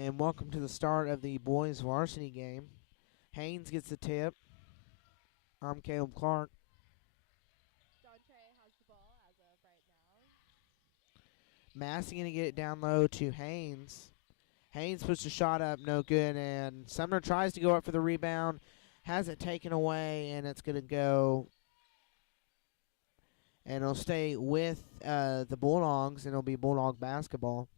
And welcome to the start of the boys varsity game. Haynes gets the tip. I'm Caleb Clark. Dontre has the ball as of right now. Massey going to get it down low to Haynes. Haynes puts the shot up, no good, and Sumner tries to go up for the rebound, has it taken away, and it's going to go, and it'll stay with the Bulldogs, and it'll be Bulldog basketball.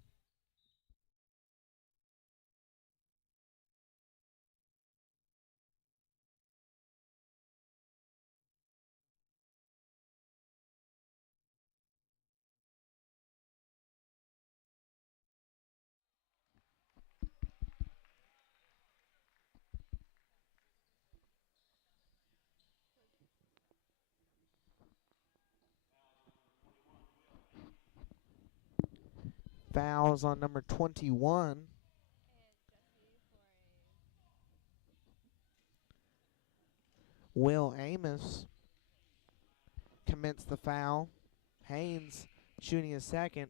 Fouls on number 21. And Jesse for a Will Amos commits the foul. Haynes shooting his second.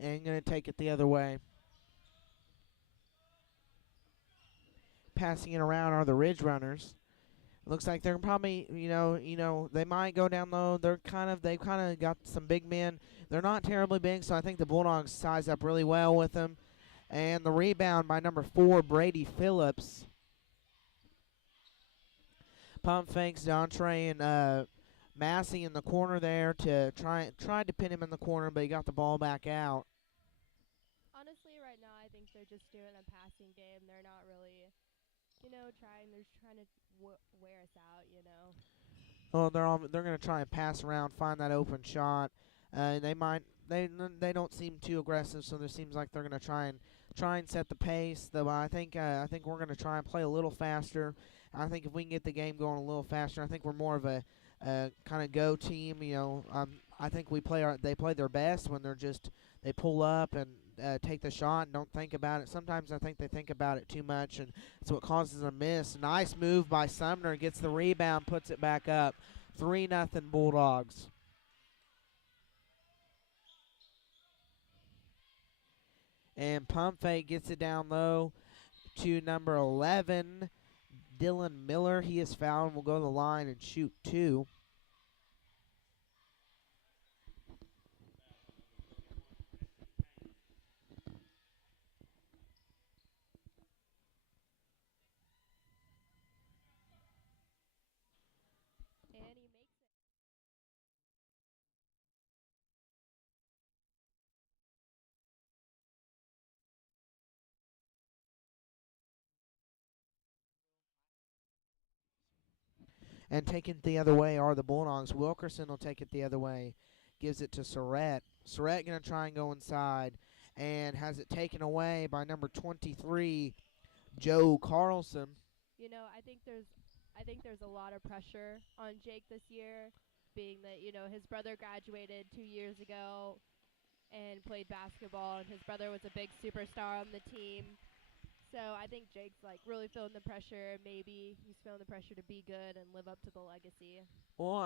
And going to take it the other way. Passing it around are the Ridge Runners. Looks like they're probably, they might go down low. They've kind of got some big men. They're not terribly big, so I think the Bulldogs size up really well with them. And the rebound by number 4, Brady Phillips. Pump fakes Dontre and Massey in the corner there to tried to pin him in the corner, but he got the ball back out. honestly right now I think they're just doing a passing game. They're not really, trying. They're just trying to wear us out. Oh, they're going to try and pass around, find that open shot. They might they don't seem too aggressive, so there seems like they're going to try and set the pace. Though I think we're going to try and play a little faster. I think if we can get the game going a little faster, I think we're more of a kind of go team. I think they play their best when they pull up and take the shot and don't think about it. Sometimes I think they think about it too much, and it's what causes a miss. Nice move by Sumner, gets the rebound, puts it back up. 3-0 Bulldogs. And pump fake gets it down low to number 11, Dylan Miller. He is fouled and will go to the line and shoot two. And he makes it. And taking it the other way are the Bulldogs. Wilkerson will take it the other way. Gives it to Surratt. Surratt going to try and go inside and has it taken away by number 23, Joe Carlson. I think there's a lot of pressure on Jake this year, being that his brother graduated 2 years ago and played basketball, and his brother was a big superstar on the team. So I think Jake's like really feeling the pressure. Maybe he's feeling the pressure to be good and live up to the legacy. Well,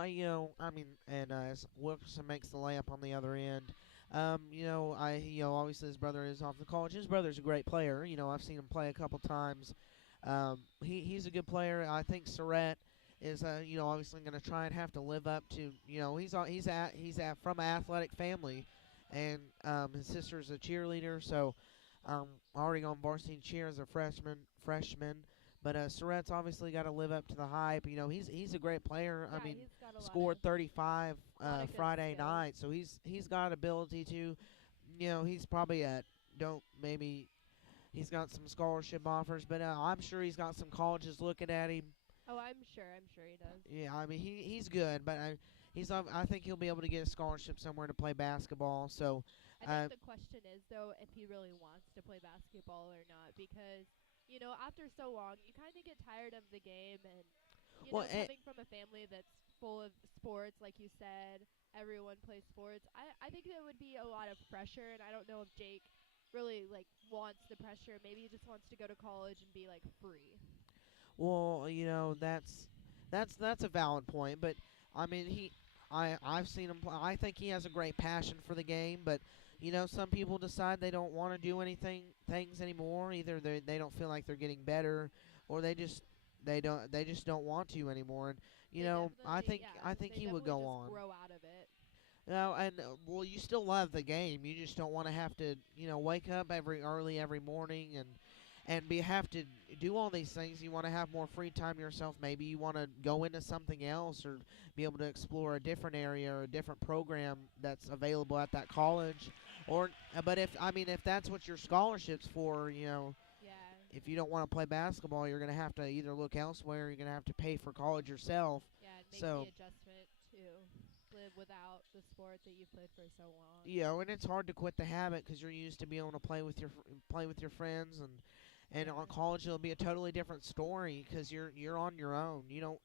and as Wilkerson makes the layup on the other end, obviously his brother is off the college. His brother's a great player. I've seen him play a couple times. He's a good player. I think Surratt is, obviously going to try and have to live up to, he's from an athletic family, and his sister's a cheerleader, so already on varsity cheer as a freshman. But Surratt's obviously got to live up to the hype. He's a great player. Yeah, I mean, he's got a scored 35 lot of good Friday skills. night, so he's got ability to. He's probably don't maybe he's got some scholarship offers, but I'm sure he's got some colleges looking at him. Oh, I'm sure. I'm sure he does. Yeah, I mean he's good, but I think he'll be able to get a scholarship somewhere to play basketball. So I think uh, the question is though if he really wants to play basketball or not, because after so long you kind of get tired of the game, and well, coming from a family that's full of sports, like you said, everyone plays sports. I think there would be a lot of pressure, and I don't know if Jake really like wants the pressure. Maybe he just wants to go to college and be like free. Well, that's a valid point, but I mean I've seen him play. I think he has a great passion for the game, but some people decide they don't want to do anything things anymore. Either they don't feel like they're getting better, or they just don't want to anymore. And They definitely, I yeah, think they he would definitely go just on. grow out of it. No, and well, you still love the game. You just don't want to have to, wake up every morning and be have to do all these things. You want to have more free time yourself. Maybe you want to go into something else or be able to explore a different area or a different program that's available at that college. Or, but if that's what your scholarship's for, Yeah, if you don't want to play basketball, you're gonna have to either look elsewhere. You're gonna have to pay for college yourself. yeah, and make the So adjustment to live without the sport that you've played for so long. and it's hard to quit the habit because you're used to being able to play with your friends, and on Yeah. college it'll be a totally different story because you're on your own. You don't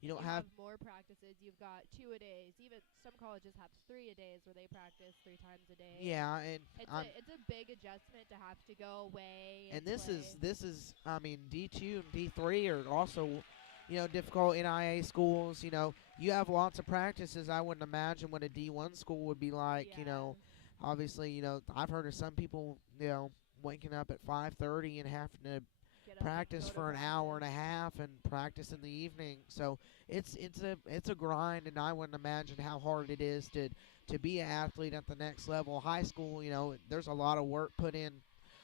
You have have more practices. You've got 2 a days. Even some colleges have 3 a days where they practice 3 times a day. yeah, and It's I'm a big adjustment to have to go away and and this play. is this is I mean D2 and D3 are also difficult NIA schools. You have lots of practices. I wouldn't imagine what a D1 school would be like. Yeah. Obviously, I've heard of some people waking up at 5:30 and having to Get up and practice go to for an hour and practice. a half and practice in the evening. So it's a grind, and I wouldn't imagine how hard it is to be an athlete at the next level. High school, there's a lot of work put in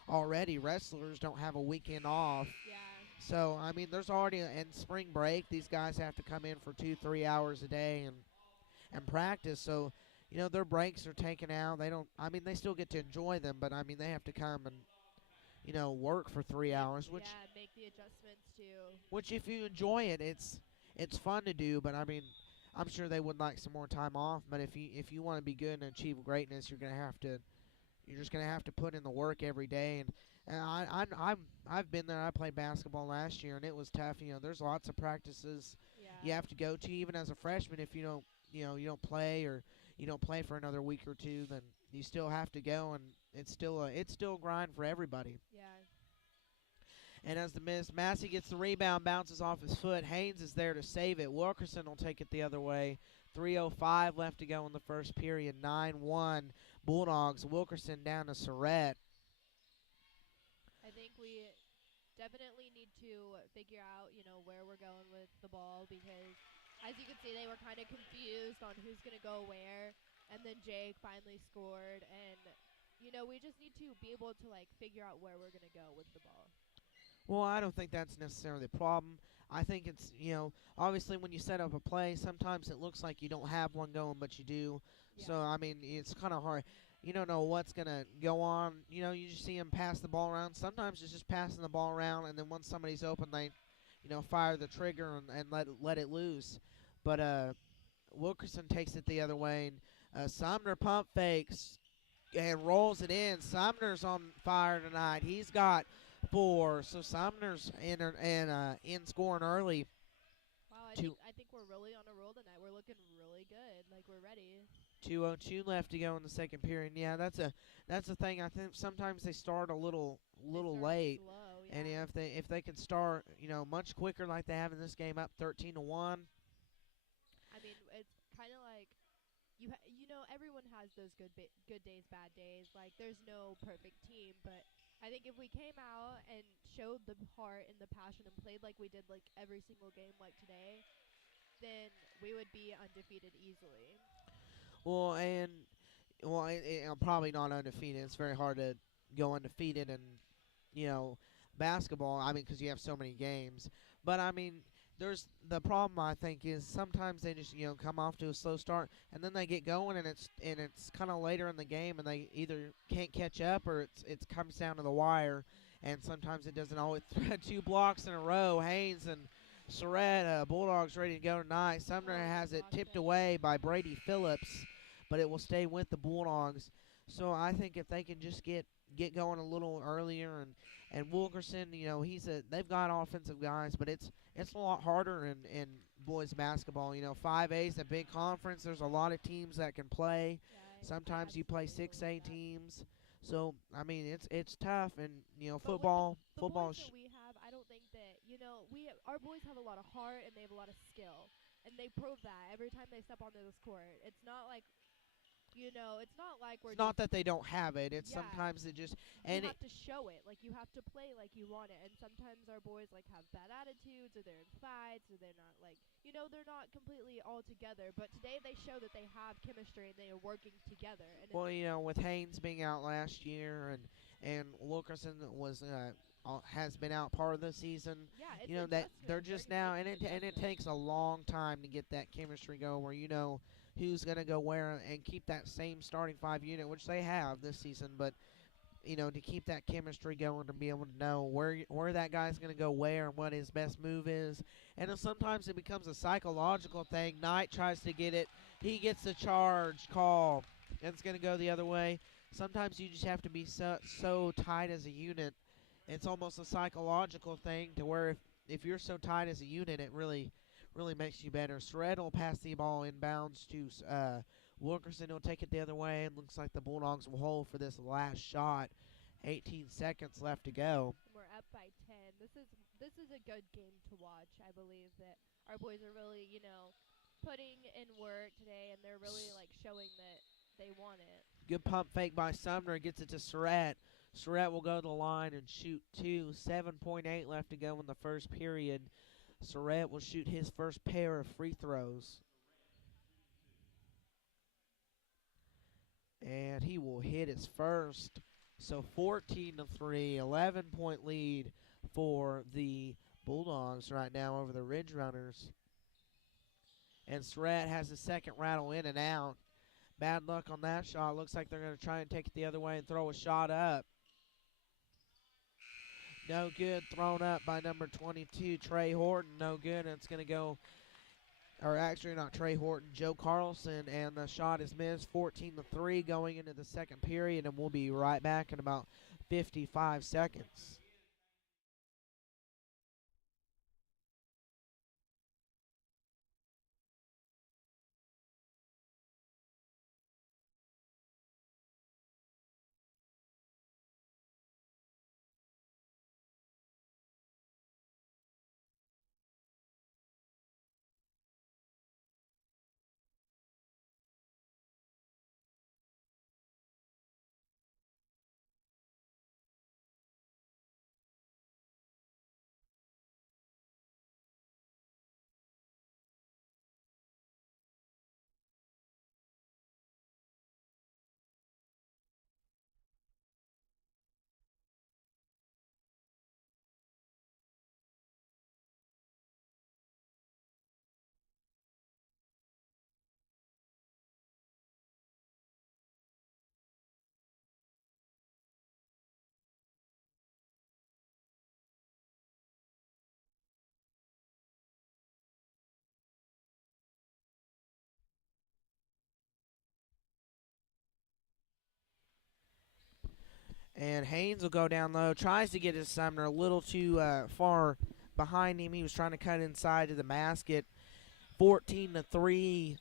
already. Wrestlers don't have a weekend off. Yeah. So there's already in spring break. These guys have to come in for 2-3 hours a day and practice. So their breaks are taken out. They don't. They still get to enjoy them, but they have to come and work for 3 hours, Make the adjustments to. which if you enjoy it, it's fun to do. But I'm sure they would like some more time off. But if you want to be good and achieve greatness, you're just gonna have to put in the work every day. And I've been there. I played basketball last year, and it was tough. There's lots of practices you Yeah. have to go to, even as a freshman. If you don't play, or you don't play for another week or two, then you still have to go, and it's still a grind for everybody. Yeah. And as the Miss Massey gets the rebound, bounces off his foot, Haynes is there to save it. Wilkerson will take it the other way. 3:05 left to go in the first period. 9-1 Bulldogs. Wilkerson down to Surratt. I think we definitely need to figure out, where we're going with the ball because as you can see they were kind of confused on who's going to go where and then Jake finally scored and we just need to be able to like figure out where we're going to go with the ball. Well, I don't think that's necessarily a problem. I think it's, obviously when you set up a play, sometimes it looks like you don't have one going, but you do. Yeah. So, it's kind of hard. You don't know what's going to go on. You just see them pass the ball around. Sometimes it's just passing the ball around, and then once somebody's open, they, fire the trigger and let it loose. But Wilkerson takes it the other way, and Sumner pump fakes and rolls it in. Sumner's on fire tonight. He's got 4, so Sumner's in scoring early. Wow, Two I think we're really on a roll tonight. We're looking really good. Like we're ready. 2:02 left to go in the second period. Yeah, that's a thing. I think sometimes they start a little They start late, slow, and yeah. if they can start much quicker like they have in this game, up 13-1. I mean, it's kind of like everyone has those good days, bad days. Like there's no perfect team, but I think if we came out and showed the heart and the passion and played like we did like every single game like today, then we would be undefeated easily. Well, and I'm probably not undefeated. It's very hard to go undefeated in basketball. Because you have so many games. But there's the problem. I think is sometimes they just come off to a slow start, and then they get going, and it's kind of later in the game, and they either can't catch up or it comes down to the wire, and sometimes it doesn't always. 2 blocks in a row. Haynes and Surratt Bulldogs ready to go tonight. Sumner Oh, has good it block tipped there. away by Brady Phillips, but it will stay with the Bulldogs. So I think if they can just get going a little earlier, and Wilkerson, they've got offensive guys, but it's a lot harder in boys basketball. 5A is a big conference. There's a lot of teams that can play. Yeah, Sometimes you play absolutely believe 6A that. teams. So I mean, it's tough, and you know, But with football the football. boys that we have, I don't think that our boys have a lot of heart and they have a lot of skill, and they prove that every time they step onto this court. It's not like it's not like we're It's not just that they don't have it. It's yeah. sometimes it just You and have to show it. Like you have to play like you want it. And sometimes our boys like have bad attitudes, or they're in fights, or they're not like they're not completely all together. But today they show that they have chemistry and they are working together. And well, you know, with Haynes being out last year and Wilkerson has been out part of the season. yeah, it's You know that adjustment. they're They're just now, and making it adjustments. takes a long time to get that chemistry going, where you know who's gonna go where and keep that same starting five unit, which they have this season. But you know, to keep that chemistry going, to be able to know where that guy's going to go where and what his best move is. And then sometimes it becomes a psychological thing. Knight tries to get it. He gets the charge call, and it's going to go the other way. Sometimes you just have to be so tight as a unit. It's almost a psychological thing to where if you're so tight as a unit, it really makes you better. Surratt will pass the ball inbounds to Wilkerson. Will take it the other way, and looks like the Bulldogs will hold for this last shot. 18 seconds left to go. We're up by 10. This is a good game to watch. I believe that our boys are really, putting in work today, and they're really like showing that they want it. Good pump fake by Sumner. Gets it to Surratt. Surratt will go to the line and shoot two. 7.8 left to go in the first period. Surratt will shoot his first pair of free throws. And he will hit his first. So 14-3, 11-point lead for the Bulldogs right now over the Ridge Runners. And Surratt has the second rattle in and out. Bad luck on that shot. Looks like they're going to try and take it the other way and throw a shot up. No good. Thrown up by number 22, Trey Horton. No good. And it's going to go, or actually not Trey Horton, Joe Carlson. And the shot is missed. 14-3 going into the second period. And we'll be right back in about 55 seconds. And Haynes will go down low. Tries to get his Sumner a little too far behind him. He was trying to cut inside to the basket. 14-3,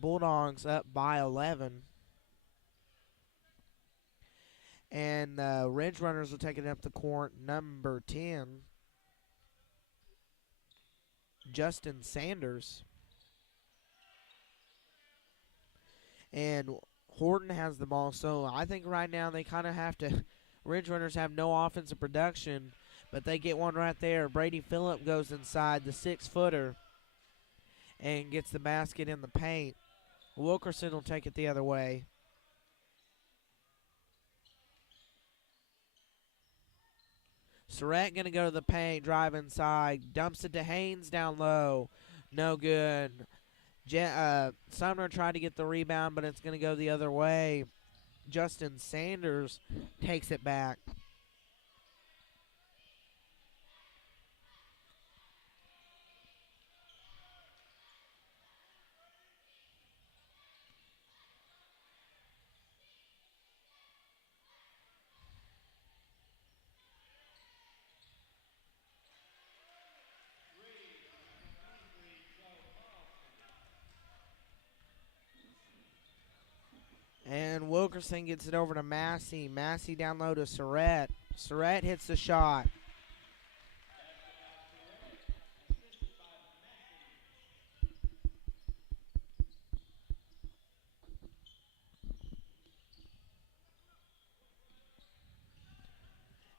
Bulldogs up by 11. And Ridge Runners will take it up the court. Number 10, Justin Sanders. And Horton has the ball. So I think right now they kind of have to. Ridge Runners have no offensive production, but they get one right there. Brady Phillip goes inside the 6-footer and gets the basket in the paint. Wilkerson will take it the other way. Surratt going to go to the paint, drive inside, dumps it to Haynes down low. No good. Sumner tried to get the rebound, but it's going to go the other way. Justin Sanders takes it back. And Wilkerson gets it over to Massey. Massey down low to Surratt. Surratt hits the shot.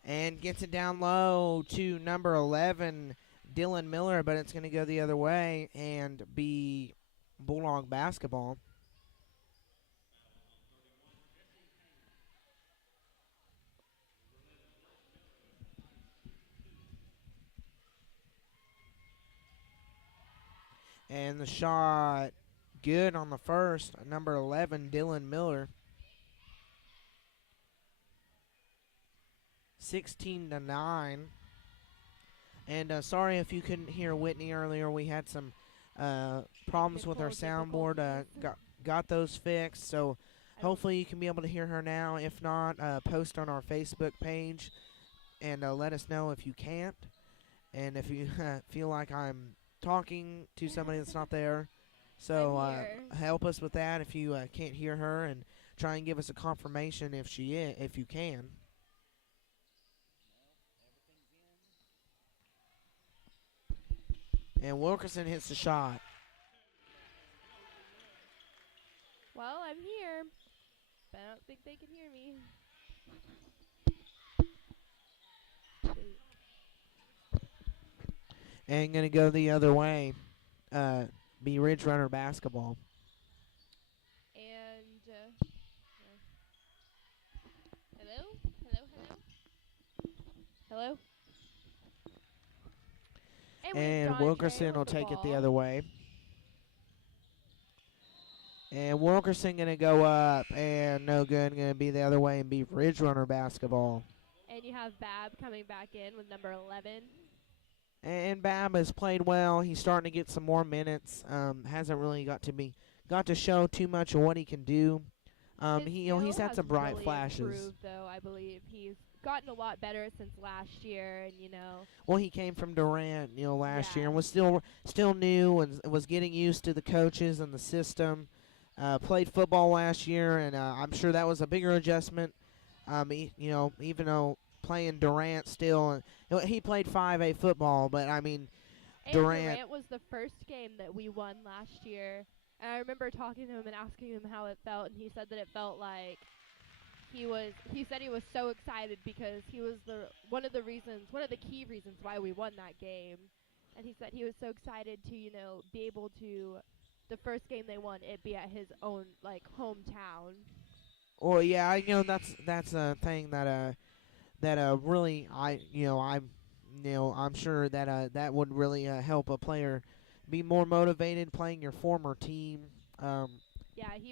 And gets it down low to number 11, Dylan Miller, but it's going to go the other way and be Bulldog basketball. And the shot good on the first, number 11, Dylan Miller. 16-9. And sorry if you couldn't hear Whitney earlier. We had some problems with our soundboard. Got those fixed. So hopefully you can be able to hear her now. If not, post on our Facebook page and let us know if you can't. And if you feel like I'm talking to somebody that's not there. So help us with that if you can't hear her, and try and give us a confirmation if you can. And Wilkerson hits the shot. Well, I'm here, but I don't think they can hear me. And going to go the other way. Be Ridge Runner basketball. And hello. And Wilkerson will take it the other way. And Wilkerson going to go up, and no good. Going to be the other way and be Ridge Runner basketball. And you have Bab coming back in with number 11. And Bab has played well. He's starting to get some more minutes. Hasn't really got to show too much of what he can do. He's had some bright flashes. Improved, though, I believe he's gotten a lot better since last year, and Well, he came from Durant, last year, and was still new and was getting used to the coaches and the system. Played football last year, and I'm sure that was a bigger adjustment. Even though playing Durant still, he played 5A football, but I mean, Durant was the first game that we won last year. And I remember talking to him and asking him how it felt, and he said that it felt like he said he was so excited because he was one of the key reasons why we won that game. And he said he was so excited to, be able to, the first game they won, it be at his own, hometown. Well, yeah, that's a thing that really I'm sure that that would really help a player be more motivated playing your former team. Yeah, he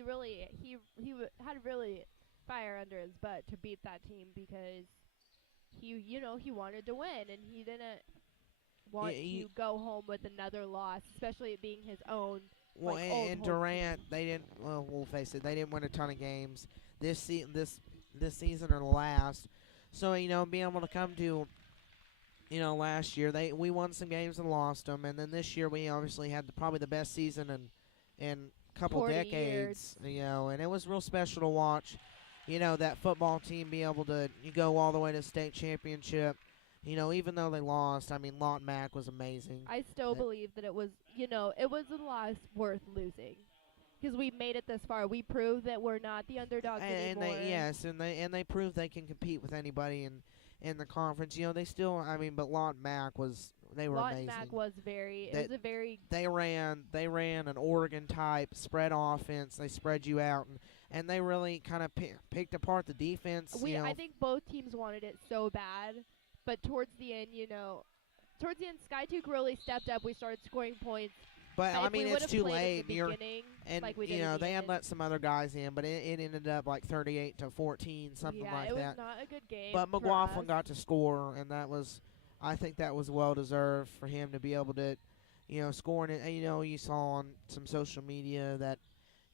had really fire under his butt to beat that team because he wanted to win, and he didn't want to go home with another loss, especially it being his own. Well, and Durant, they didn't. Well, we'll face it, they didn't win a ton of games this season or the last. So being able to come to, last year we won some games and lost them, and then this year we obviously had probably the best season in a couple decades. And it was real special to watch. That football team be able to go all the way to state championship. Even though they lost, I mean, Lawton Mack was amazing. I still believe that it was, it was a loss worth losing. Because we made it this far. We proved that we're not the underdogs anymore. They proved they can compete with anybody in the conference. They still, but Lawton Mack they were amazing. Lawton Mack was They ran an Oregon-type spread offense. They spread you out, and they really kind of picked apart the defense. I think both teams wanted it so bad. But towards the end, Sky Duke really stepped up. We started scoring points. But it's too late. They had let some other guys in, but it ended up like 38-14, something like that. Yeah, it was not a good game. But McLaughlin got to score, and I think that was well deserved for him to be able to, score. And you saw on some social media that,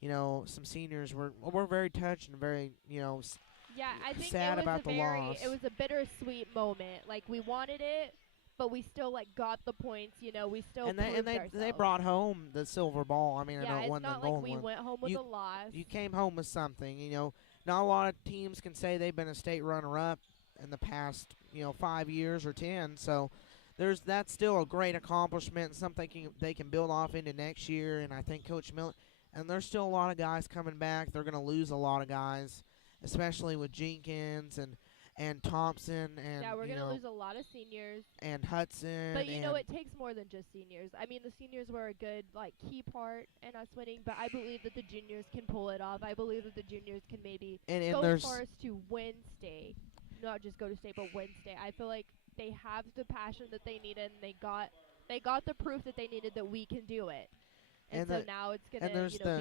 some seniors were very touched and very, I think sad about the loss. It was a bittersweet moment. Like, we wanted it, but we still got the points. We still and proved they brought home the silver ball. I know it wasn't it's not the gold like we one. went home with a loss. You came home with something. not a lot of teams can say they've been a state runner-up in the past 5 years or 10. So that's still a great accomplishment, something they can build off into next year. And I think Coach Miller, and there's still a lot of guys coming back. They're going to lose a lot of guys, especially with Jenkins and Thompson and Yeah, we're going to lose a lot of seniors. and Hudson. But and it takes more than just seniors. I mean, the seniors were a good key part in us winning, but I believe that the juniors can pull it off. I believe that the juniors can maybe and go as there's far as to win state, not just go to state, but win state. I feel like they have the passion that they needed, and they got the proof that they needed that we can do it. And so now it's gonna be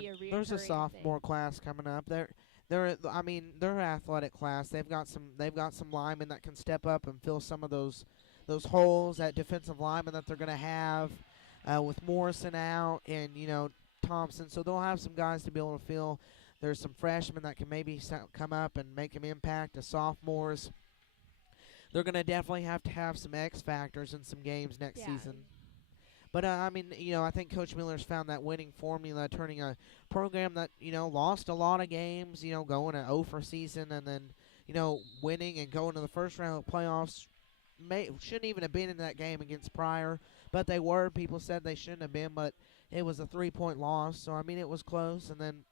a reoccurring there's a sophomore thing. class coming up. Their athletic class. They've got some linemen that can step up and fill some of those holes at defensive linemen that they're gonna have with Morrison out and Thompson. So they'll have some guys to be able to fill. There's some freshmen that can maybe come up and make an impact. The sophomores. They're gonna definitely have to have some X factors in some games next season. But I think Coach Miller's found that winning formula, turning a program that lost a lot of games, going an 0 for season, and then winning and going to the first round of playoffs. Shouldn't even have been in that game against Pryor, but they were. People said they shouldn't have been, but it was a 3-point loss, so it was close. And then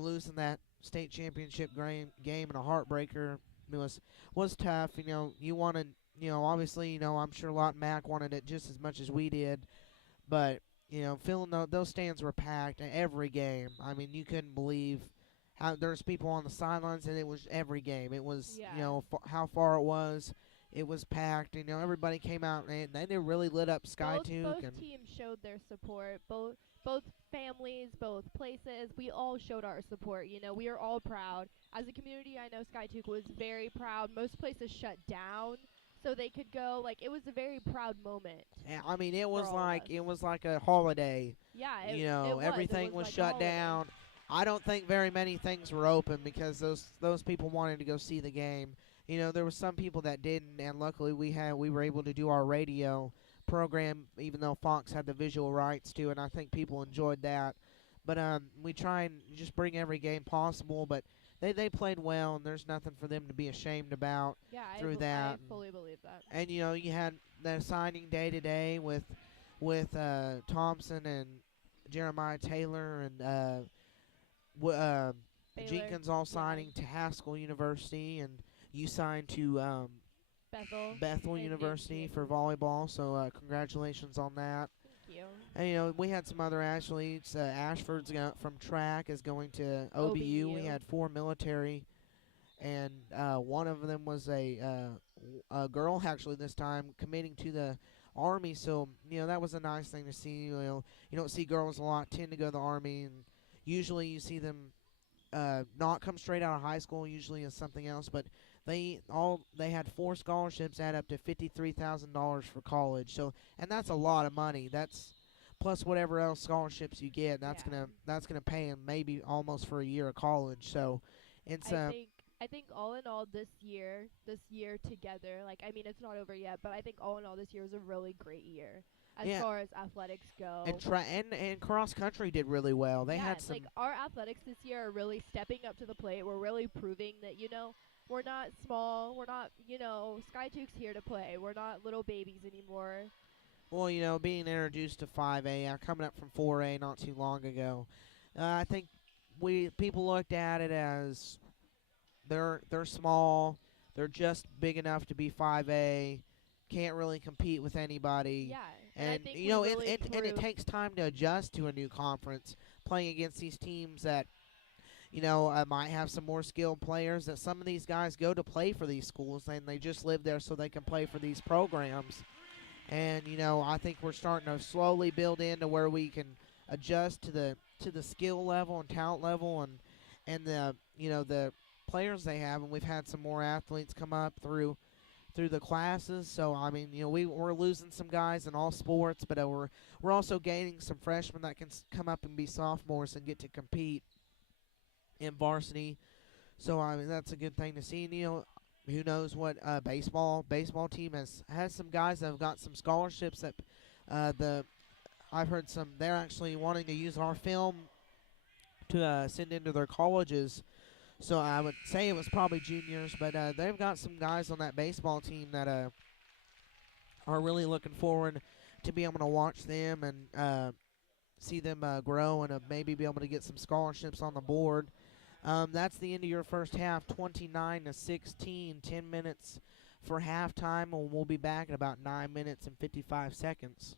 losing that state championship game in a heartbreaker was tough. You wanted. Obviously, I'm sure Lott Mac wanted it just as much as we did, but feeling those stands were packed at every game. You couldn't believe how there's people on the sidelines, and it was every game. It was how far it was. It was packed. Everybody came out, and they really lit up Skiatook. Both teams showed their support. Both families, both places, we all showed our support. We are all proud. As a community, I know Skiatook was very proud. Most places shut down so they could go. It was a very proud moment. Yeah, it was like a holiday. Yeah, everything was shut down. I don't think very many things were open because those people wanted to go see the game. There were some people that didn't, and luckily we were able to do our radio program, even though Fox had the visual rights to, and I think people enjoyed that. But we try and just bring every game possible, but they played well, and there's nothing for them to be ashamed about through that. I fully believe that. And you had the signing day today with Thompson and Jeremiah Taylor and Jenkins all signing to Haskell University, and you signed to Bethel University for volleyball. So congratulations on that. Thank you. And we had some other athletes. Ashford's from track is going to OBU. We had 4 military, and one of them was a girl actually this time committing to the Army. So that was a nice thing to see. You don't see girls a lot tend to go to the Army, and usually you see them not come straight out of high school. Usually is something else, but they had 4 scholarships, add up to $53,000 for college. So, and that's a lot of money. That's plus whatever else scholarships you get. That's gonna pay them maybe almost for a year of college. So, it's I think all in all this year together, it's not over yet, but I think all in all this year was a really great year as far as athletics go. And cross country did really well. They had some. Our athletics this year are really stepping up to the plate. We're really proving that we're not small. We're not Skiatook's here to play. We're not little babies anymore. Well, being introduced to 5A, coming up from 4A not too long ago, I think people looked at it as they're small. They're just big enough to be 5A. Can't really compete with anybody. Yeah. And it takes time to adjust to a new conference, playing against these teams that might have some more skilled players. That some of these guys go to play for these schools, and they just live there so they can play for these programs. And I think we're starting to slowly build into where we can adjust to the skill level and talent level and the players they have. And we've had some more athletes come up through the classes. So we're losing some guys in all sports, but we're also gaining some freshmen that can come up and be sophomores and get to compete in varsity. So that's a good thing to see. And, who knows what baseball team has some guys that have got some scholarships that I've heard they're actually wanting to use our film to send into their colleges. So I would say it was probably juniors, but they've got some guys on that baseball team that are really looking forward to be able to watch them and see them grow and maybe be able to get some scholarships on the board. That's the end of your first half, 29-16, 10 minutes for halftime, and we'll be back in about 9 minutes and 55 seconds.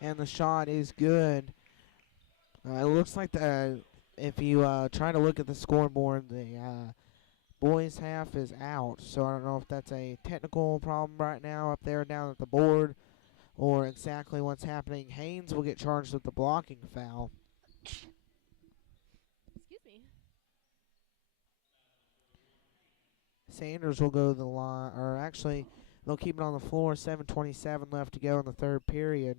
and the shot is good. It looks like if you try to look at the scoreboard, the boys' half is out. So I don't know if that's a technical problem right now up there down at the board or exactly what's happening. Haynes will get charged with the blocking foul. Excuse me. Sanders will go to the line, or actually, they'll keep it on the floor. 7:27 left to go in the third period.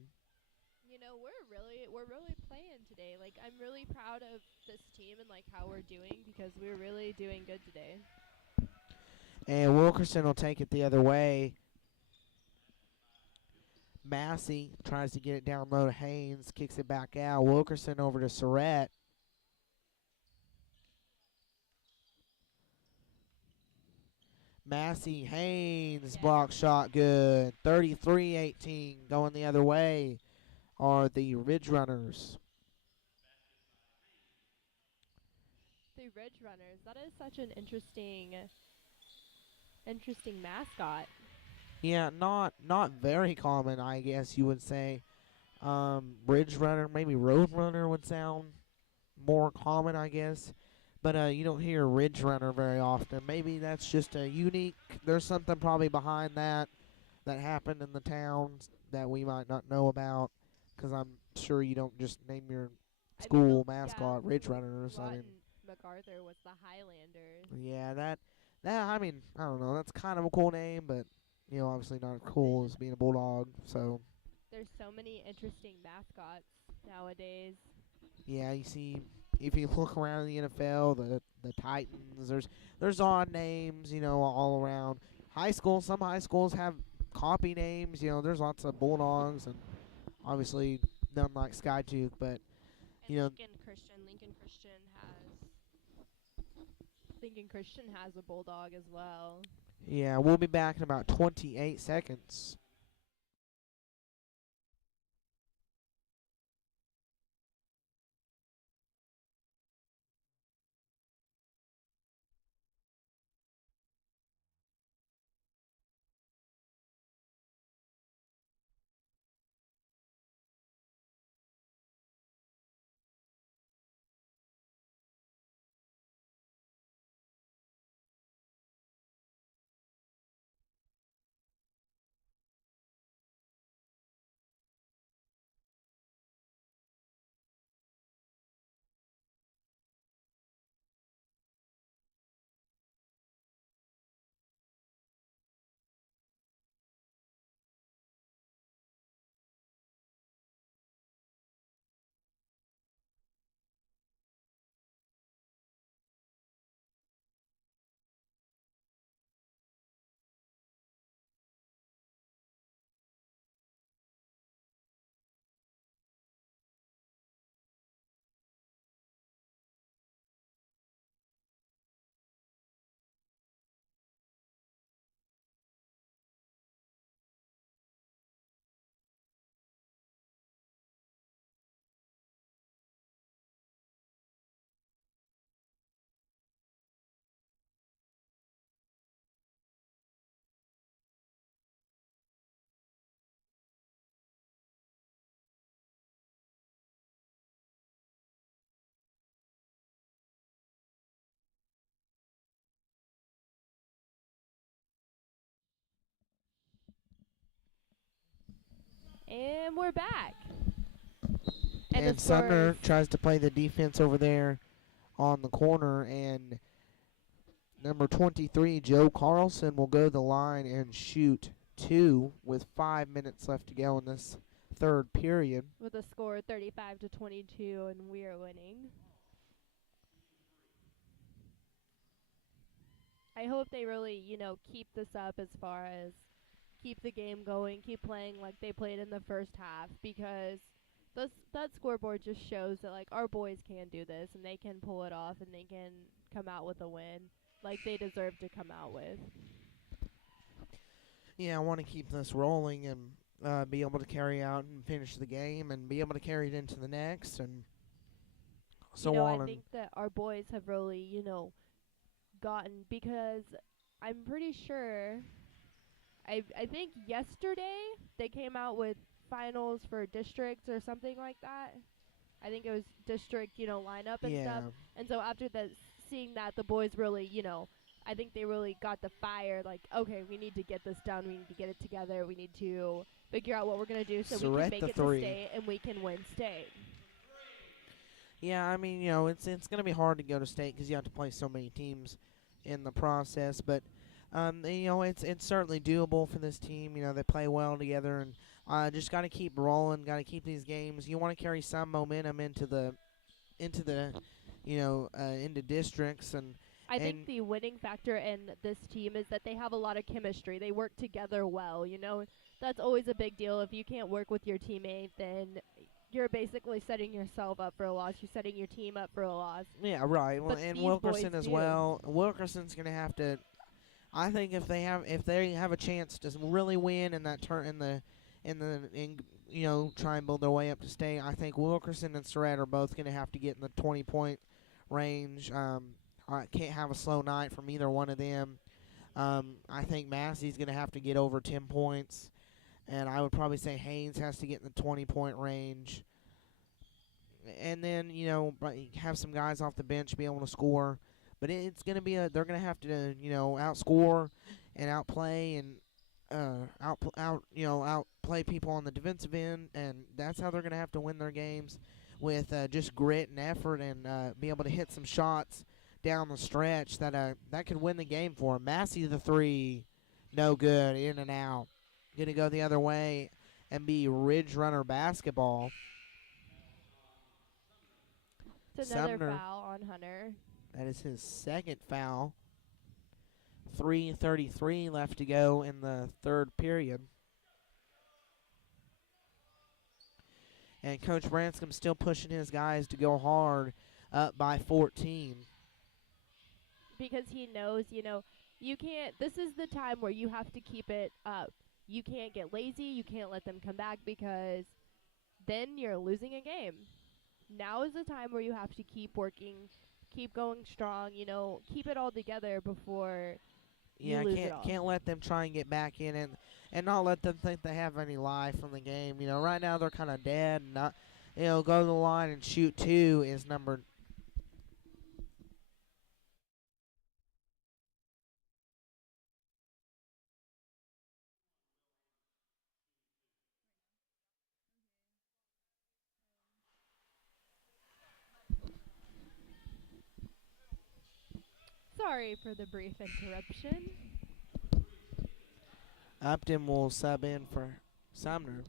You know, we're really playing today. Like, I'm really proud of this team and like how we're doing because we're really doing good today. And Wilkerson will take it the other way. Massey tries to get it down low to Haynes, kicks it back out. Wilkerson over to Surratt. Massey, Haynes, block shot good. 33-18 going the other way are the Ridge Runners. The Ridge Runners. That is such an interesting mascot. Yeah, not very common, I guess you would say. Ridge Runner, maybe Road Runner would sound more common, I guess. But you don't hear Ridge Runner very often. Maybe that's just a unique. There's something probably behind that happened in the towns that we might not know about. Because I'm sure you don't just name your school mascot Ridge Runners. Lawton MacArthur was the Highlanders. Yeah, that I mean, I don't know. That's kind of a cool name, but obviously not as cool as being a bulldog. So there's so many interesting mascots nowadays. Yeah, you see, if you look around the NFL, the Titans, there's odd names, all around. Some high schools have copy names. There's lots of bulldogs, and obviously none like Sky Duke, but Lincoln Christian has a bulldog as well. Yeah, we'll be back in about 28 seconds. And we're back. And Sumner tries to play the defense over there on the corner, and number 23, Joe Carlson, will go to the line and shoot 2 with 5 minutes left to go in this third period. With a score 35-22, and we are winning. I hope they really, keep this up as far as keep the game going, keep playing like they played in the first half, because that scoreboard just shows that like our boys can do this and they can pull it off and they can come out with a win like they deserve to come out with. Yeah, I want to keep this rolling and be able to carry out and finish the game and be able to carry it into the next and so on. I think that our boys have really, gotten, because I'm pretty sure I think yesterday they came out with finals for districts or something like that. I think it was district, lineup and stuff. Yeah. And so after that, seeing that, the boys really, I think they really got the fire. Like, okay, we need to get this done. We need to get it together. We need to figure out what we're gonna do so we Surrett can make the it three. to state and we can win state. Yeah, I mean, it's going to be hard to go to state because you have to play so many teams in the process. But it's certainly doable for this team. They play well together, and just got to keep rolling. Got to keep these games. You want to carry some momentum into the into districts and. I think the winning factor in this team is that they have a lot of chemistry. They work together well. That's always a big deal. If you can't work with your teammate, then you're basically setting yourself up for a loss. You're setting your team up for a loss. Yeah, right. Well, But and these Wilkerson boys as do. well. Wilkerson's going to have to. I think if they have a chance to really win in that try and build their way up to state, I think Wilkerson and Surratt are both going to have to get in the 20-point range. I can't have a slow night from either one of them. I think Massey's going to have to get over 10 points, and I would probably say Haynes has to get in the 20-point range. And then, have some guys off the bench be able to score. But it's going to be they're going to have to, outscore and outplay and outplay people on the defensive end, and that's how they're going to have to win their games with just grit and effort and be able to hit some shots down the stretch that could win the game for them. Massey the three, no good, in and out. Going to go the other way and be Ridge Runner basketball. It's another Sumner. foul on Hunter. That is his second foul. 3:33 left to go in the third period. And Coach Branscom's still pushing his guys to go hard, up by 14. Because he knows, you can't. This is the time where you have to keep it up. You can't get lazy. You can't let them come back because then you're losing a game. Now is the time where you have to keep working, keep going strong, keep it all together before you lose it all. Can't let them try and get back in and not let them think they have any life from the game. Right now they're kind of dead. And not, go to the line and shoot two is number. Sorry for the brief interruption. Upton will sub in for Sumner.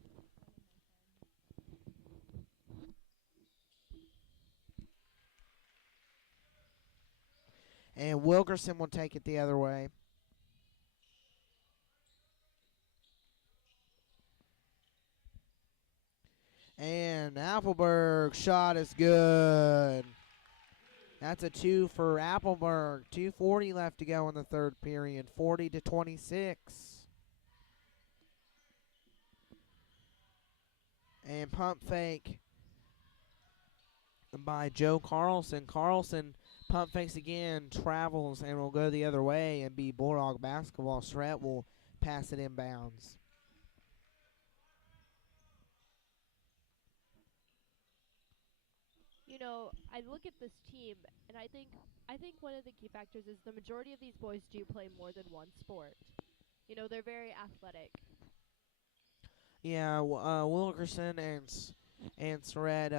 And Wilkerson will take it the other way. And Appleberg shot is good. That's a 2 for Appleberg. 2:40 left to go in the third period. 40-26. And pump fake by Joe Carlson. Carlson pump fakes again, travels, and will go the other way and be Bulldog basketball. Surratt will pass it inbounds. I look at this team, and I think one of the key factors is the majority of these boys do play more than one sport. They're very athletic. Yeah, Wilkerson and Surratt,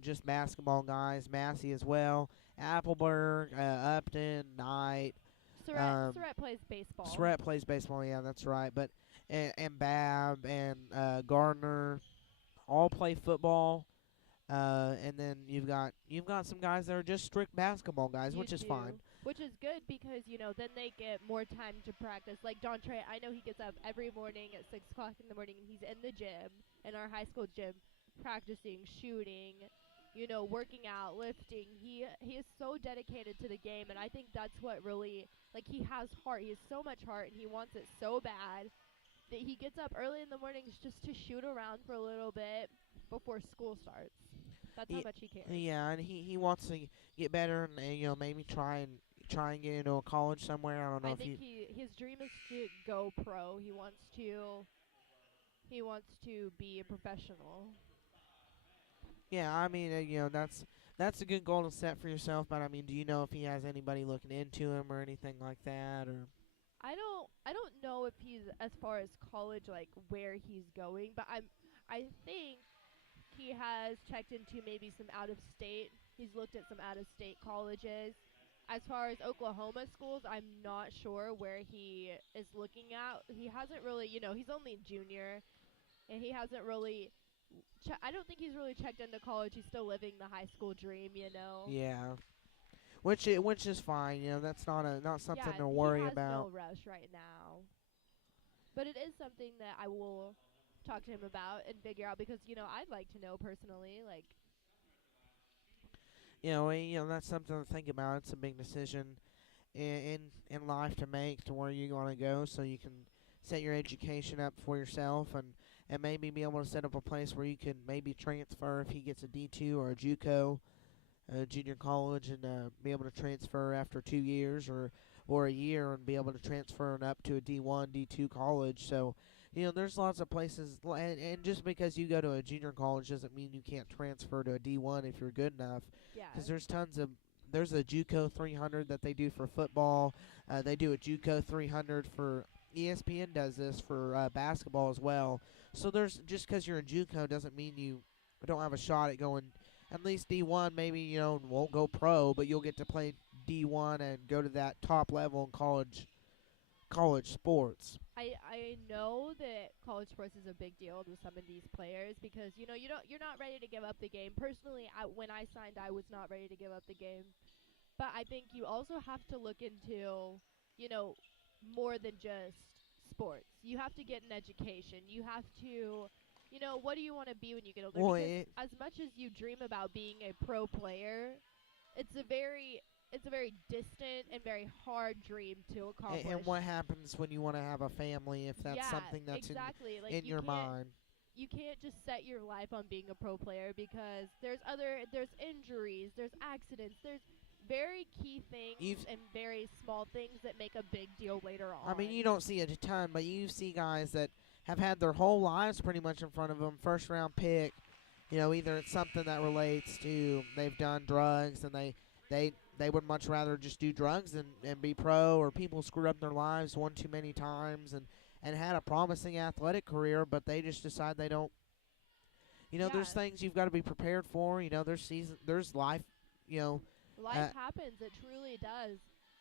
just basketball guys. Massey as well. Appleberg, Upton, Knight. Surratt plays baseball. Surratt plays baseball. Yeah, that's right. But and Babb and Gardner all play football. And then you've got some guys that are just strict basketball guys, which is fine. Which is good because, then they get more time to practice. Like Dontre, I know he gets up every morning at 6 o'clock in the morning, and he's in the gym, in our high school gym, practicing, shooting, working out, lifting. He is so dedicated to the game, and I think that's what really, he has heart. He has so much heart, and he wants it so bad that he gets up early in the mornings just to shoot around for a little bit before school starts. That's how much he cares. Yeah, and he wants to get better and maybe try and get into a college somewhere. I don't know I think his dream is to go pro. He wants he wants to be a professional. Yeah, I mean, that's a good goal to set for yourself. But I mean, do you know if he has anybody looking into him or anything like that? Or I don't know if he's as far as college, like where he's going, but I think he has checked into maybe some out of state. He's looked at some out of state colleges. As far as Oklahoma schools, I'm not sure where he is looking at. He hasn't really, he's only a junior, and he hasn't really. I don't think he's really checked into college. He's still living the high school dream. yeah, which is fine. That's not something Yeah, to he worry has about. no rush right now. But it is something that I will talk to him about and figure out because, I'd like to know personally, like, That's something to think about. It's a big decision in life to make to where you want to go, so you can set your education up for yourself and maybe be able to set up a place where you can maybe transfer if he gets a D2 or a JUCO, junior college, and be able to transfer after 2 years or a year and be able to transfer and up to a D1, D2 college. So, there's lots of places, and just because you go to a junior college doesn't mean you can't transfer to a D1 if you're good enough. yeah. Because there's a JUCO 300 that they do for football. They do a JUCO 300 for ESPN does this for basketball as well. So there's just because you're in JUCO doesn't mean you don't have a shot at going at least D1. Maybe won't go pro, but you'll get to play D1 and go to that top level in college sports. I know that college sports is a big deal to some of these players because you're not ready to give up the game. Personally, when I signed, I was not ready to give up the game. But I think you also have to look into, you know, more than just sports. You have to get an education. You have to, what do you want to be when you get older? Well, Because as much as you dream about being a pro player, it's a very it's a very distant and very hard dream to accomplish. and what happens when you want to have a family if that's Yeah, something that's exactly. Like in your mind? you can't just set your life on being a pro player because there's injuries, there's accidents, there's very key things You've and very small things that make a big deal later I on. mean, you don't see it a ton, but you see guys that have had their whole lives pretty much in front of them, first round pick. Either it's something that relates to they've done drugs and they would much rather just do drugs and be pro, or people screwed up their lives one too many times and had a promising athletic career, but they just decide they don't. Yeah, There's things you've got to be prepared for. There's life. You know, uh, life happens. It truly does.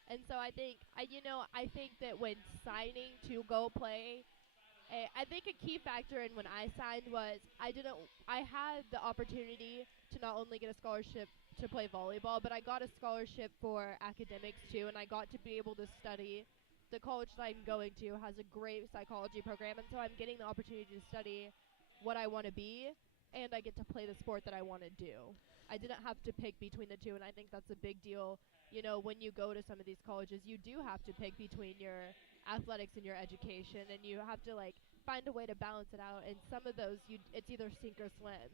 And so I think that when signing to go play, I think a key factor in when I signed was I had the opportunity to not only get a scholarship to play volleyball, but I got a scholarship for academics too, and I got to be able to study. The college that I'm going to has a great psychology program, and so I'm getting the opportunity to study what I want to be, and I get to play the sport that I want to do. I didn't have to pick between the two, and I think that's a big deal. When you go to some of these colleges, you do have to pick between your athletics and your education, and you have to find a way to balance it out. And some of those, it's either sink or swim.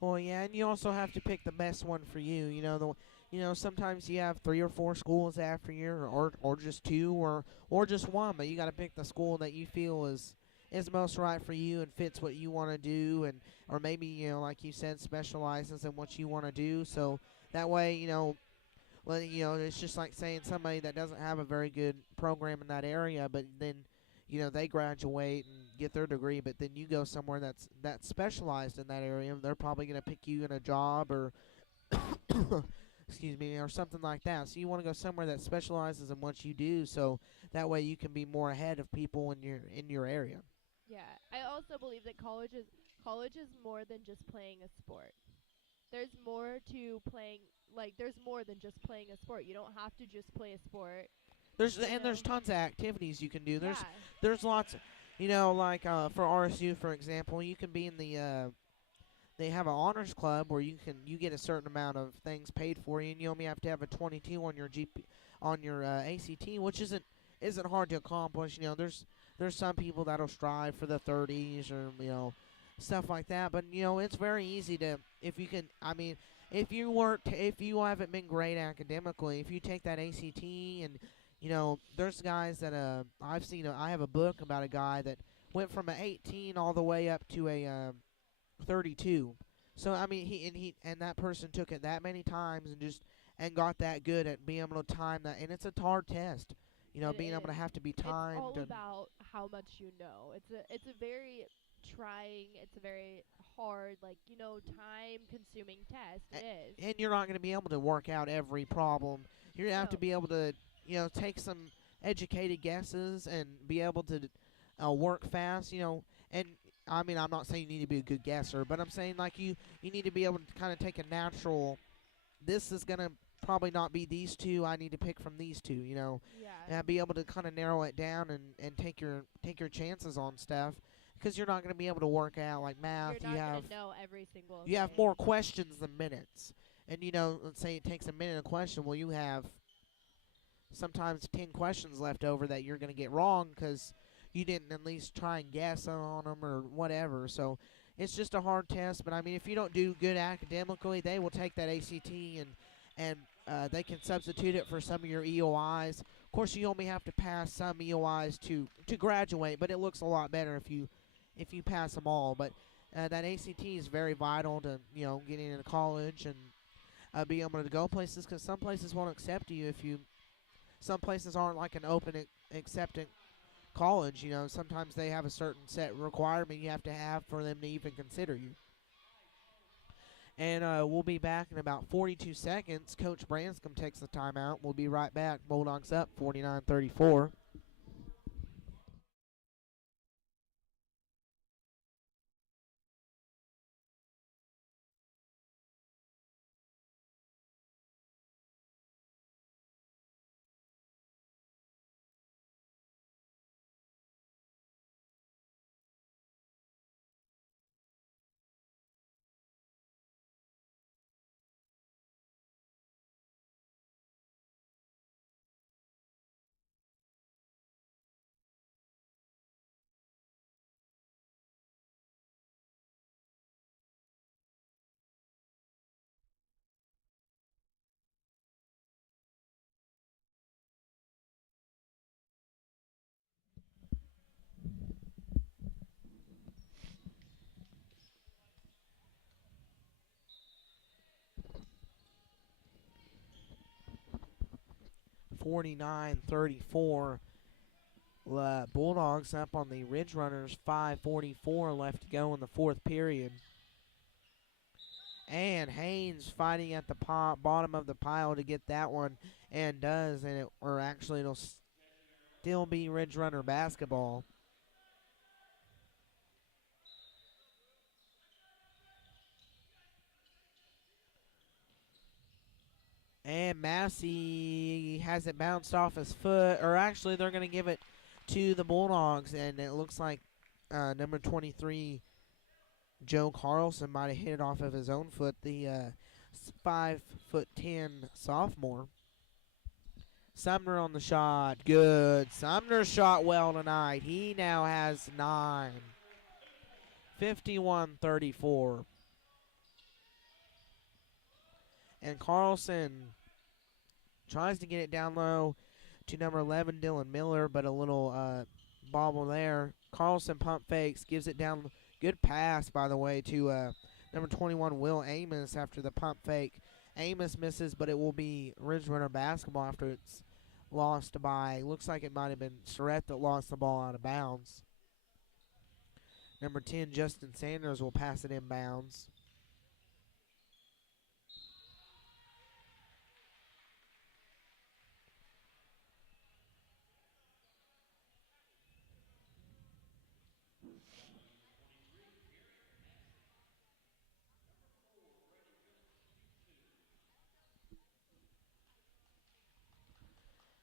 well, yeah, and you also have to pick the best one for you. Sometimes you have 3 or 4 schools after you, or just 2, or just one, but you got to pick the school that you feel is most right for you and fits what you want to do, and or maybe like you said, specializes in what you want to do. So that way, well, it's just like saying somebody that doesn't have a very good program in that area, but then they graduate and get their degree, but then you go somewhere that's specialized in that area, and they're probably going to pick you in a job or excuse me, or something like that. So you want to go somewhere that specializes in what you do, so that way you can be more ahead of people in your area. Yeah, I also believe that college is more than just playing a sport. There's more to playing. There's more than just playing a sport. You don't have to just play a sport. You There's know. tons of activities you can do. Yeah. There's lots, like for RSU for example, you can be in the they have an honors club where you get a certain amount of things paid for you, and you only have to have a 22 on your ACT, which isn't hard to accomplish. There's some people that'll strive for the 30s or stuff like that, but it's very easy to if you can. I mean, if you haven't been great academically, if you take that ACT and there's guys that I've seen. I have a book about a guy that went from a 18 all the way up to a 32. So I mean, he and that person took it that many times and just and got that good at being able to time that, and it's a hard test. You know, It being able to is. have to be It's timed all and about how much you know. It's a very trying. It's a very hard, like time consuming test. It is. and you're not going to be able to work out every problem. You're going to have to No. be able to, take some educated guesses and be able to work fast, and I mean, I'm not saying you need to be a good guesser, but I'm saying like you need to be able to kind of take a natural, this is going to probably not be these two, I need to pick from these two, Yeah. and be able to kind of narrow it down and take your chances on stuff, because you're not going to be able to work out like math. You're not gonna know every single You have thing. more questions than minutes. And let's say it takes a minute a question. Well, you have sometimes 10 questions left over that you're going to get wrong because you didn't at least try and guess on them or whatever. So it's just a hard test. But I mean, if you don't do good academically, they will take that ACT and they can substitute it for some of your EOIs. Of course, you only have to pass some EOIs to graduate, but it looks a lot better if you pass them all. But that ACT is very vital to getting into college and being able to go places, because some places won't accept you if you. Some places aren't like an open accepting college. Sometimes they have a certain set requirement you have to have for them to even consider you. And we'll be back in about 42 seconds. Coach Branscombe takes the timeout. We'll be right back. Bulldogs up 49-34. 49-34. Bulldogs up on the Ridge Runners. 5:44 left to go in the fourth period. And Haynes fighting at the bottom of the pile to get that one, and does, or actually it'll still be Ridge Runner basketball. And Massey has it bounced off his foot, or actually they're going to give it to the Bulldogs, and it looks like number 23, Joe Carlson, might have hit it off of his own foot, the 5'10" sophomore. Sumner on the shot. Good. Sumner shot well tonight. He now has 9. 51-34. And Carlson tries to get it down low to number 11, Dylan Miller, but a little bobble there. Carlson pump fakes, gives it down. Good pass, by the way, to number 21, Will Amos, after the pump fake. Amos misses, but it will be Ridge Runner basketball after it's lost by, looks like it might have been Surratt that lost the ball out of bounds. Number 10, Justin Sanders, will pass it inbounds.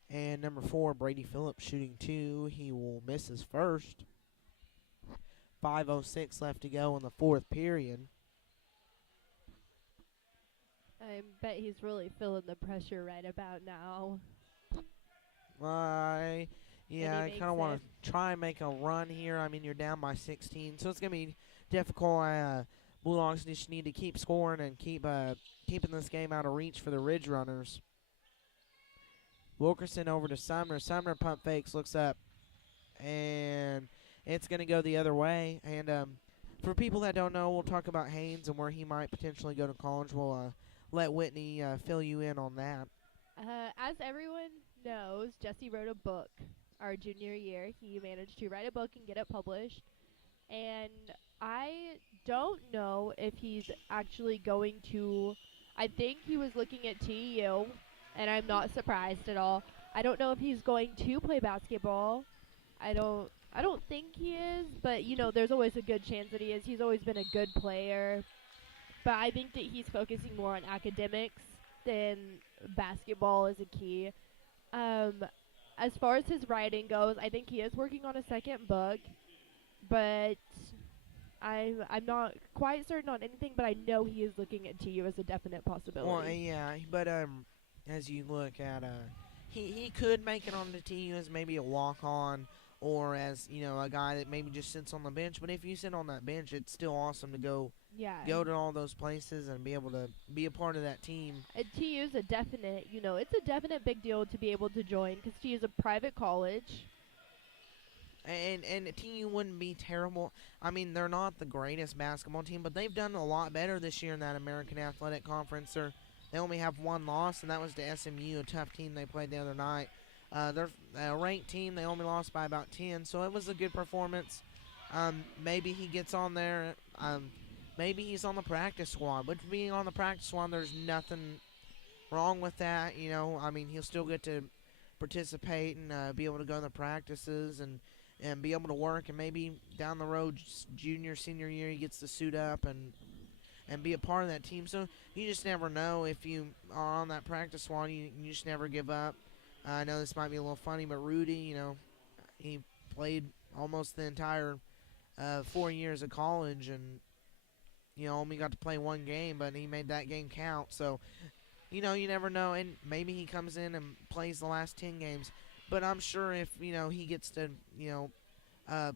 And number 4, Brady Phillips, shooting 2. He will miss his first. 5:06 left to go in the fourth period. I bet he's really feeling the pressure right about now. Yeah, I kind of want to try and make a run here. I mean, you're down by 16, so it's going to be difficult. Bulldogs just need to keep scoring and keeping this game out of reach for the Ridge Runners. Wilkerson over to Sumner. Sumner pump fakes, looks up, and it's going to go the other way. And for people that don't know, we'll talk about Haynes and where he might potentially go to college. We'll let Whitney fill you in on that. As everyone knows, Jesse wrote a book our junior year. He managed to write a book and get it published. And I don't know if he's actually going to. I think he was looking at TU, and I'm not surprised at all. I don't know if he's going to play basketball. I don't think he is, but there's always a good chance that he is. He's always been a good player. But I think that he's focusing more on academics than basketball is a key. Um, as far as his writing goes, I think he is working on a second book, but I'm not quite certain on anything. But I know he is looking at TU as a definite possibility. Well, yeah, but as you look at he could make it on the TU as maybe a walk on or as a guy that maybe just sits on the bench. But if you sit on that bench, it's still awesome to go to all those places and be able to be a part of that team. TU's a definite, it's a definite big deal to be able to join because TU's a private college. And TU wouldn't be terrible. I mean, they're not the greatest basketball team, but they've done a lot better this year in that American Athletic Conference. They only have one loss, and that was to SMU, a tough team they played the other night. They're a ranked team. They only lost by about 10, so it was a good performance. Maybe he gets on there. Maybe he's on the practice squad. But being on the practice squad, there's nothing wrong with that. I mean, he'll still get to participate and be able to go to the practices and be able to work. And maybe down the road, junior, senior year, he gets to suit up and be a part of that team. So you just never know if you are on that practice squad. You just never give up. I know this might be a little funny, but Rudy, he played almost the entire 4 years of college and, only got to play one game, but he made that game count. So, you never know. And maybe he comes in and plays the last 10 games. But I'm sure if, he gets to,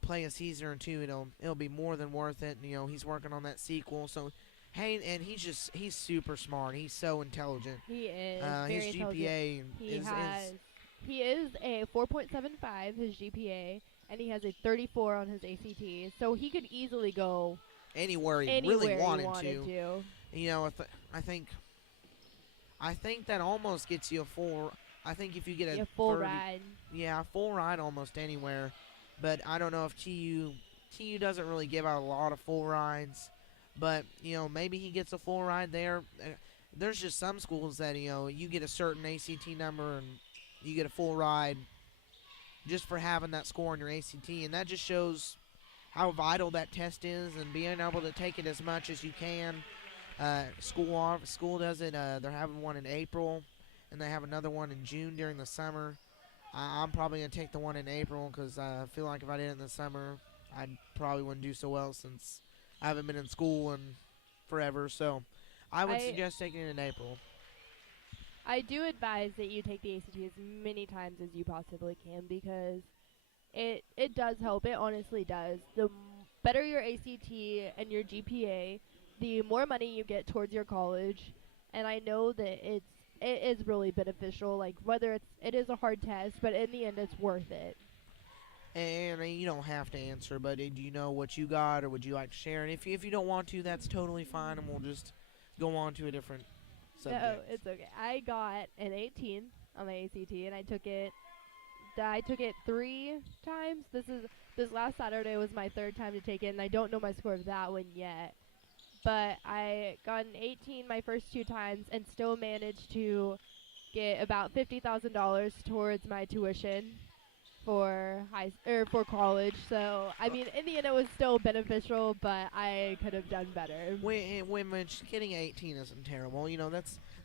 play a season or two, it'll be more than worth it. He's working on that sequel. So, hey, and he's super smart. He's so intelligent. He is his very GPA intelligent. He is a 4.75, his GPA, and he has a 34 on his ACT. So he could easily go anywhere he really wanted to. I think that almost gets you a full. I think if you get a full ride. Yeah, a full ride almost anywhere. But I don't know if TU doesn't really give out a lot of full rides. But, maybe he gets a full ride there. There's just some schools that, you get a certain ACT number and you get a full ride just for having that score on your ACT. And that just shows how vital that test is and being able to take it as much as you can. School does it. They're having one in April, and they have another one in June during the summer. I'm probably going to take the one in April because I feel like if I did it in the summer, I probably wouldn't do so well since I haven't been in school in forever. So I would suggest taking it in April. I do advise that you take the ACT as many times as you possibly can because it does help. It honestly does. The better your ACT and your GPA, the more money you get towards your college. And I know that it is really beneficial. Like whether it is a hard test, but in the end, it's worth it. And you don't have to answer, but do you know what you got, or would you like to share? And if you don't want to, that's totally fine, and we'll just go on to a different subject. No, it's okay. I got an 18 on my ACT, and I took it 3 times. This last Saturday was my 3rd time to take it, and I don't know my score of that one yet. But I got an 18 my first 2 times, and still managed to get about $50,000 towards my tuition for for college. So I mean, in the end, it was still beneficial, but I could have done better. Which getting 18 isn't terrible.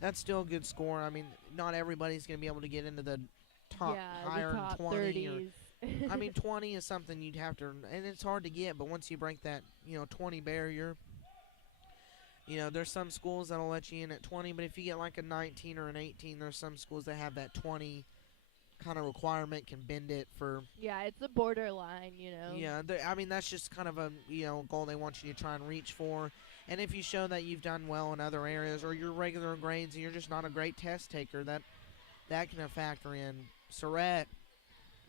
That's still a good score. I mean, not everybody's going to be able to get into the top higher the top 20. 30s. I mean, 20 is something you'd have to, and it's hard to get. But once you break that 20 barrier, there's some schools that'll let you in at 20. But if you get like a 19 or an 18, there's some schools that have that 20 kind of requirement, can bend it for. Yeah, it's a borderline, Yeah, I mean that's just kind of a goal they want you to try and reach for. And if you show that you've done well in other areas or your regular grades and you're just not a great test taker, that can factor in. Surratt,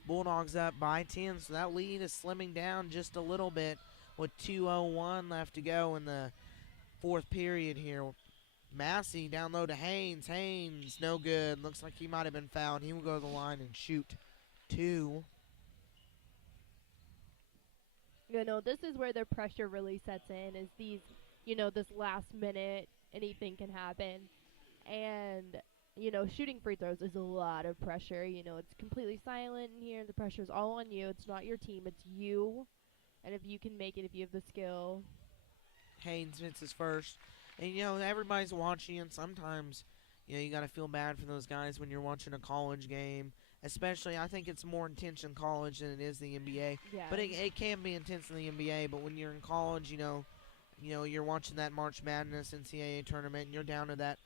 Bulldogs up by 10, so that lead is slimming down just a little bit with 2:01 left to go in the fourth period here. Massey down low to Haynes. Haynes, no good. Looks like he might have been fouled. He will go to the line and shoot two. This is where the pressure really sets in, is these, this last minute, anything can happen. And, shooting free throws is a lot of pressure. It's completely silent in here. The pressure's all on you. It's not your team. It's you. And if you can make it, if you have the skill. Haynes misses first. And, everybody's watching, and sometimes, you got to feel bad for those guys when you're watching a college game. Especially, I think it's more intense in college than it is the NBA. Yeah. But it can be intense in the NBA. But when you're in college, you're watching that March Madness NCAA tournament, and you're down to that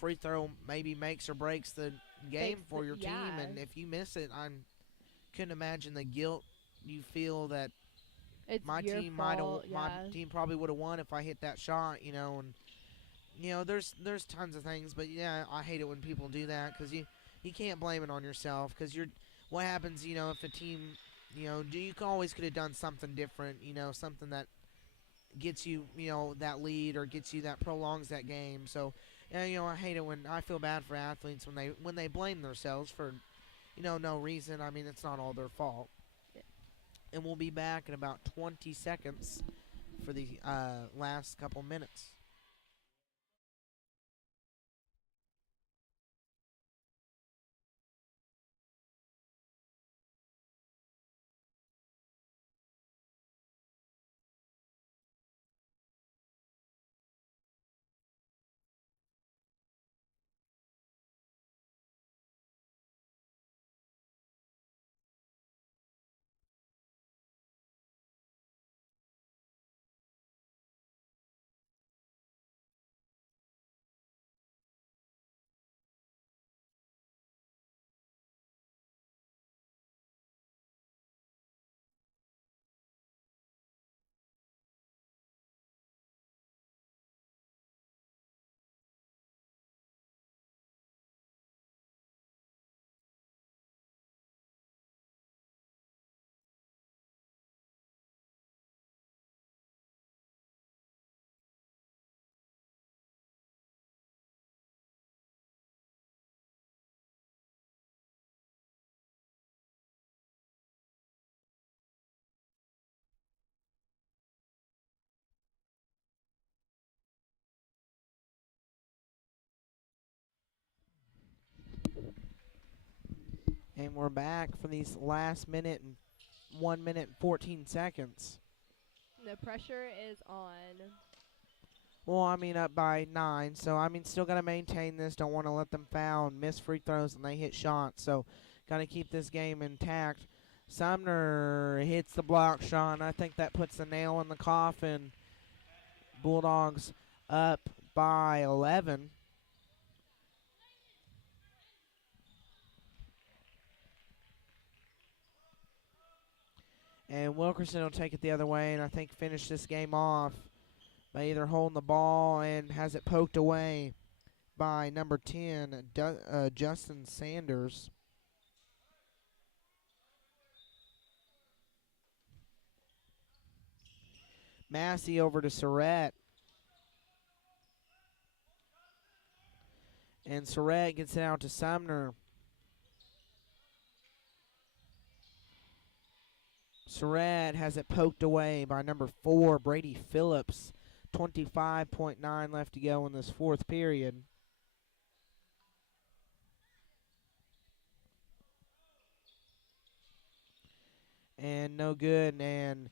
free throw maybe makes or breaks the game for your team. And if you miss it, I couldn't imagine the guilt you feel that it's my your team fault, my team probably would have won if I hit that shot. And there's tons of things, but yeah, I hate it when people do that because you can't blame it on yourself because what happens, if a team, you always could have done something different, something that gets you, that lead or gets you that prolongs that game. So, I hate it when I feel bad for athletes when they blame themselves for, no reason. I mean, it's not all their fault. And we'll be back in about 20 seconds for the last couple minutes. And we're back for these last minute and 1 minute and 14 seconds. The pressure is on. Well, I mean, up by 9. So, I mean, still got to maintain this. Don't want to let them foul and miss free throws and they hit shots. So, got to keep this game intact. Sumner hits the block shot, and I think that puts the nail in the coffin. Bulldogs up by 11. And Wilkerson will take it the other way and I think finish this game off by either holding the ball and has it poked away by number 10, Justin Sanders. Massey over to Surratt. And Surratt gets it out to Sumner. Surratt has it poked away by number 4, Brady Phillips. 25.9 left to go in this fourth period. And no good. And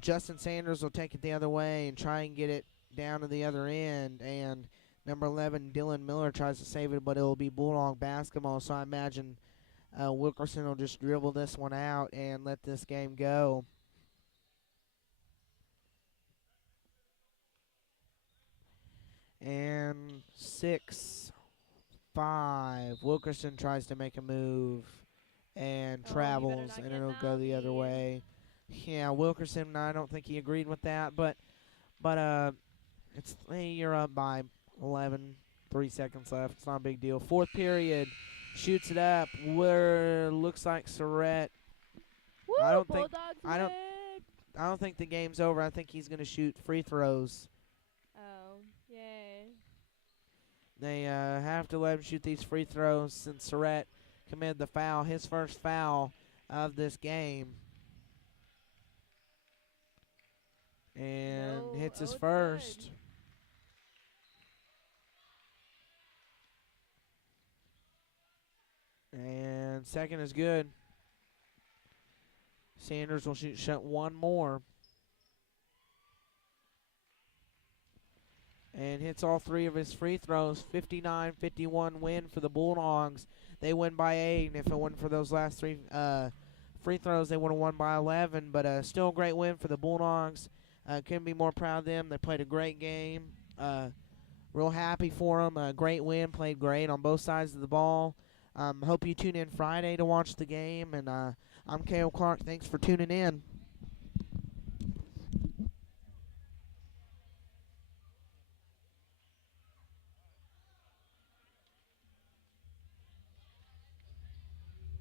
Justin Sanders will take it the other way and try and get it down to the other end. And number 11, Dylan Miller, tries to save it, but it will be Bulldog basketball. So I imagine Wilkerson will just dribble this one out and let this game go. And 6-5. Wilkerson tries to make a move and travels, and it'll go the other way. Yeah, Wilkerson, I don't think he agreed with that, but you're up by 11, 3 seconds left. It's not a big deal. Fourth period, Shoots it up. Where looks like Surratt. Woo! I don't think- Bulldogs I don't- win! I don't think the game's over. I think he's going to shoot free throws. Oh, yay. They have to let him shoot these free throws since Surratt committed the foul, his first foul of this game. And No, hits his it's first. And second is good. Sanders will shoot one more. And hits all three of his free throws. 59-51 win for the Bulldogs. They win by 8, and if it wasn't for those last three free throws, they would have won by 11. But still a great win for the Bulldogs. Couldn't be more proud of them. They played a great game. Real happy for them. Great win. Played great on both sides of the ball. Hope you tune in Friday to watch the game. And I'm Cale Clark. Thanks for tuning in.